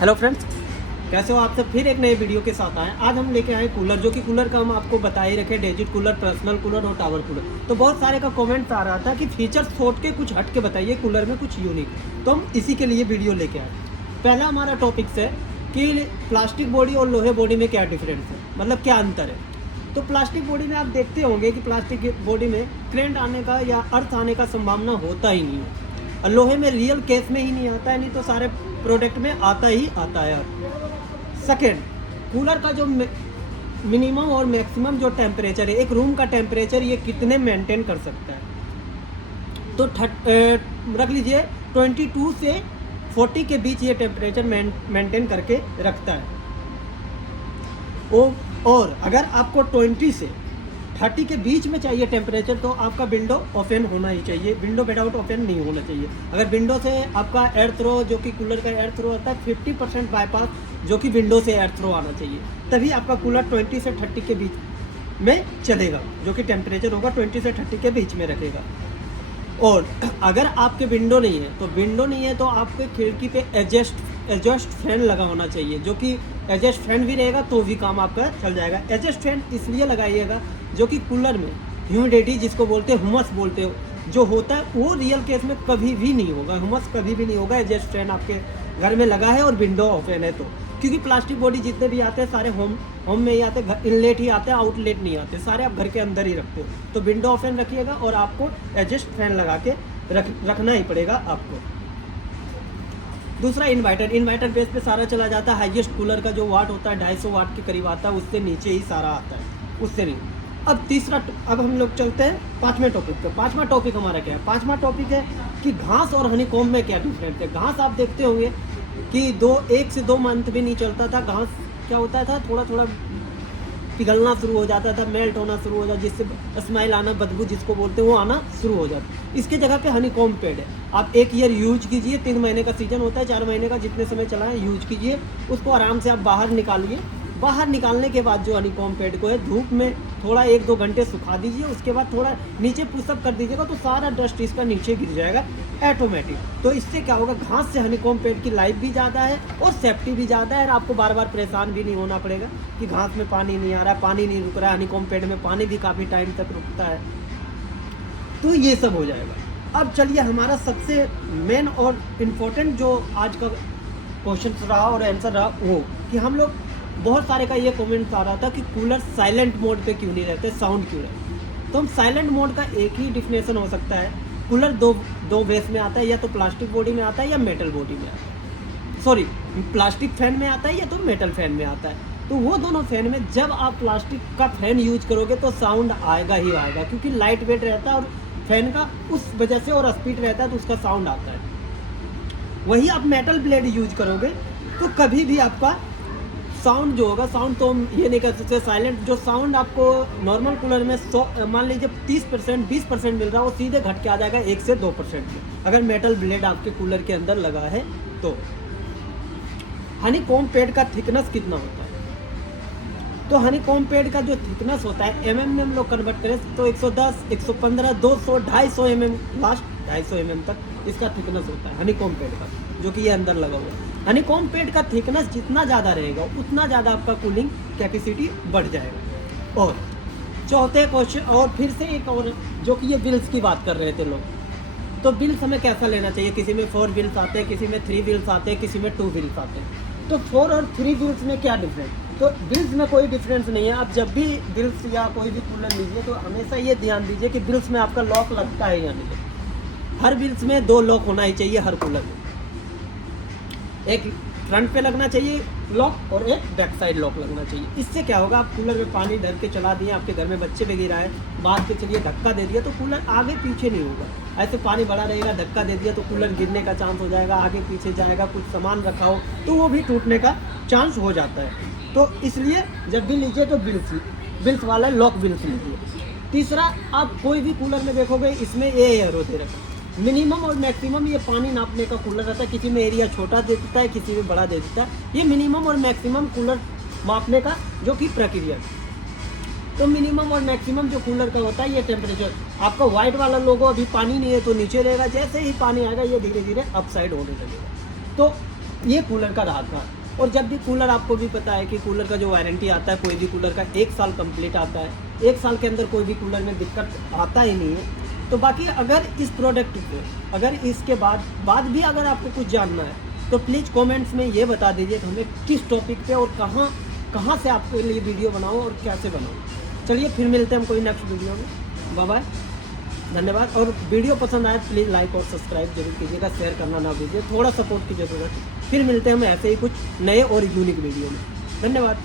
Hello friends, कैसे हो आप सब। फिर एक नए वीडियो के साथ आए। आज हम लेके आए कूलर, जो कि कूलर का हम आपको बता ही रखे, डेजिट कूलर, पर्सनल कूलर और टावर कूलर। तो बहुत सारे का कमेंट आ रहा था कि फीचर्स छोड़ के कुछ हट के बताइए कूलर में कुछ यूनिक। तो हम इसी के लिए वीडियो लेके आए। पहला हमारा टॉपिक है कि प्लास्टिक बॉडी और लोहे बॉडी में क्या डिफरेंस है, मतलब क्या अंतर है। तो प्लास्टिक बॉडी में आप देखते होंगे कि प्लास्टिक बॉडी में करंट आने का या अर्थ आने का संभावना होता ही नहीं है, और लोहे में रियल केस में ही नहीं आता है, नहीं तो सारे प्रोडक्ट में आता ही आता है। सेकेंड, कूलर का जो मिनिमम और मैक्सिमम जो टेम्परेचर है, एक रूम का टेम्परेचर ये कितने मेंटेन कर सकता है, तो रख लीजिए 22 से 40 के बीच ये टेम्परेचर मेंटेन करके रखता है। और अगर आपको 20 से 30 के बीच में चाहिए टेम्परेचर, तो आपका विंडो ओपन होना ही चाहिए, विंडो विदाउट ओपन नहीं होना चाहिए। अगर विंडो से आपका एयर थ्रो, जो कि कूलर का एयर थ्रो होता है 50% बाईपास, जो कि विंडो से एयर थ्रो आना चाहिए, तभी आपका कूलर 20 से 30 के बीच में चलेगा, जो कि टेम्परेचर होगा 20 से 30 के बीच में रखेगा। और अगर आपके विंडो नहीं है, तो आपके खिड़की पे एडजस्ट फैन लगा होना चाहिए, जो कि एडजस्ट फैन भी रहेगा तो भी काम आपका चल जाएगा। एडजस्ट फैन इसलिए लगाइएगा जो कि कूलर में ह्यूमिडिटी, जिसको बोलते हैं हुमस बोलते हो, जो होता है वो रियल केस में कभी भी नहीं होगा, हुमस कभी भी नहीं होगा। एडजस्ट फैन आपके घर में लगा है और विंडो ओपन है तो, क्योंकि प्लास्टिक बॉडी जितने भी आते हैं सारे होम में ही आते हैं, इनलेट ही आते हैं, आउटलेट नहीं आते, सारे आप घर के अंदर ही रखते हो। तो विंडो ओपन रखिएगा और आपको एडजस्ट फैन लगा के रखना ही पड़ेगा आपको। दूसरा, इन्वर्टर बेस पे सारा चला जाता है। हाईएस्ट कूलर का जो वाट होता है 250 वाट के करीब आता है, उससे नीचे ही सारा आता है, उससे नहीं। अब हम लोग चलते हैं पांचवें टॉपिक पे। पांचवा टॉपिक हमारा क्या है? पांचवा टॉपिक है कि घास और हनीकॉम्ब में क्या डिफरेंस है। घास आप देखते होंगे कि 1 से 2 मंथ भी नहीं चलता था, घास क्या होता था, थोड़ा थोड़ा पिघलना शुरू हो जाता था, मेल्ट होना शुरू हो जाता, जिससे स्मेल आना, बदबू जिसको बोलते हैं, वो आना शुरू हो जाता। इसके जगह पे हनीकॉम्ब पेड है। आप 1 ईयर यूज कीजिए, 3 महीने का सीजन होता है, 4 महीने का, जितने समय चला है यूज कीजिए, उसको आराम से आप बाहर निकालिए। बाहर निकालने के बाद जो हनीकॉम्ब पेड को है, धूप में थोड़ा 1-2 घंटे सुखा दीजिए, उसके बाद थोड़ा नीचे पुशअप कर दीजिएगा, तो सारा डस्ट इसका नीचे गिर जाएगा ऑटोमेटिक। तो इससे क्या होगा, घास से हनीकॉम्ब पेड की लाइफ भी ज़्यादा है और सेफ्टी भी ज़्यादा है, और आपको बार बार परेशान भी नहीं होना पड़ेगा कि घास में पानी नहीं आ रहा है, पानी नहीं रुक रहा है। हनीकॉम्ब पेड में पानी भी काफ़ी टाइम तक रुकता है, तो ये सब हो जाएगा। अब चलिए, हमारा सबसे मेन और इम्पोर्टेंट जो आज का क्वेश्चन रहा और आंसर रहा, वो कि हम लोग बहुत सारे का ये कमेंट आ रहा था कि कूलर साइलेंट मोड पे क्यों नहीं रहते, साउंड क्यों रहते। तो हम साइलेंट मोड का एक ही डिफिनेशन हो सकता है, कूलर दो बेस में आता है, या तो प्लास्टिक बॉडी में आता है या मेटल बॉडी में आता है। सॉरी, प्लास्टिक फैन में आता है या तो मेटल फैन में आता है। तो वो दोनों फैन में जब आप प्लास्टिक का फैन यूज करोगे तो साउंड आएगा ही आएगा, क्योंकि लाइट वेट रहता है और फैन का उस वजह से, और स्पीड रहता है तो उसका साउंड आता है। वही आप मेटल ब्लेड यूज करोगे तो कभी भी आपका साउंड जो होगा, साउंड तो हम ये नहीं कर सकते साइलेंट, जो साउंड आपको नॉर्मल कूलर में मान लीजिए 30% 20% मिल रहा है, वो सीधे घट के आ जाएगा 1 से 2% में, अगर मेटल ब्लेड आपके कूलर के अंदर लगा है तो। हनीकॉम्ब पेड का थिकनेस कितना होता है? तो हनीकॉम्ब पेड का जो थिकनेस होता है, एमएम में हम लोग कन्वर्ट करें तो 110, 115, 200, 250 एमएम, लास्ट 250 एमएम तक इसका थिकनेस होता है हनीकॉम्ब पेड का, जो कि ये अंदर लगा हुआ है। हनीकॉम्ब पेड का थिकनेस जितना ज़्यादा रहेगा उतना ज़्यादा आपका कूलिंग कैपेसिटी बढ़ जाएगा। और चौथे क्वेश्चन, और फिर से एक और, जो कि ये बिल्स की बात कर रहे थे लोग, तो बिल्स हमें कैसा लेना चाहिए? किसी में 4 बिल्स आते हैं, किसी में 3 बिल्स आते हैं, किसी में 2 बिल्स आते हैं। तो 4 और 3 बिल्स में क्या डिफरेंस? तो बिल्स में कोई डिफरेंस नहीं है। आप जब भी बिल्स या कोई भी कूलर लीजिए तो हमेशा ये ध्यान दीजिए कि बिल्स में आपका लॉक लगता है या नहीं। हर बिल्स में 2 लॉक होना ही चाहिए, हर कूलर में एक फ्रंट पे लगना चाहिए लॉक और एक बैक साइड लॉक लगना चाहिए। इससे क्या होगा, आप कूलर में पानी भर के चला दिए, आपके घर में बच्चे भी गिरा है, बात के चलिए धक्का दे दिया तो कूलर आगे पीछे नहीं होगा। ऐसे पानी भरा रहेगा, धक्का दे दिया तो कूलर गिरने का चांस हो जाएगा, आगे पीछे जाएगा, कुछ सामान रखा हो तो वो भी टूटने का चांस हो जाता है। तो इसलिए जब भी लीजिए तो बिल्स वाला लॉक बिल्स लीजिए। तीसरा, आप कोई भी कूलर में देखोगे इसमें ये एरो दे रखा है, मिनिमम और मैक्सिमम ये पानी नापने का कूलर रहता है। किसी में एरिया छोटा दे देता है, किसी में बड़ा दे देता है। ये मिनिमम और मैक्सिमम कूलर मापने का जो कि प्रक्रिया है। तो मिनिमम और मैक्सिमम जो कूलर का होता है, ये टेम्परेचर आपका व्हाइट वाला लोगो, अभी पानी नहीं है तो नीचे रहेगा, जैसे ही पानी आएगा ये धीरे धीरे अप साइड होने लगेगा। तो ये कूलर का रहा था। और जब भी कूलर, आपको भी पता है कि कूलर का जो वारंटी आता है कोई भी कूलर का 1 साल कंप्लीट आता है, 1 साल के अंदर कोई भी कूलर में दिक्कत आता ही नहीं है। तो बाकी अगर इस प्रोडक्ट पे, अगर इसके बाद भी अगर आपको कुछ जानना है तो प्लीज़ कमेंट्स में ये बता दीजिए कि हमें किस टॉपिक पे और कहाँ से आपके लिए वीडियो बनाऊँ और कैसे बनाऊँ। चलिए फिर मिलते हैं हम कोई नेक्स्ट वीडियो में। बाय बाय, धन्यवाद। और वीडियो पसंद आए प्लीज़ लाइक और सब्सक्राइब जरूर कीजिएगा, शेयर करना ना भूलिए, थोड़ा सपोर्ट की ज़रूरत है। फिर मिलते हैं हम ऐसे ही कुछ नए और यूनिक वीडियो में। धन्यवाद।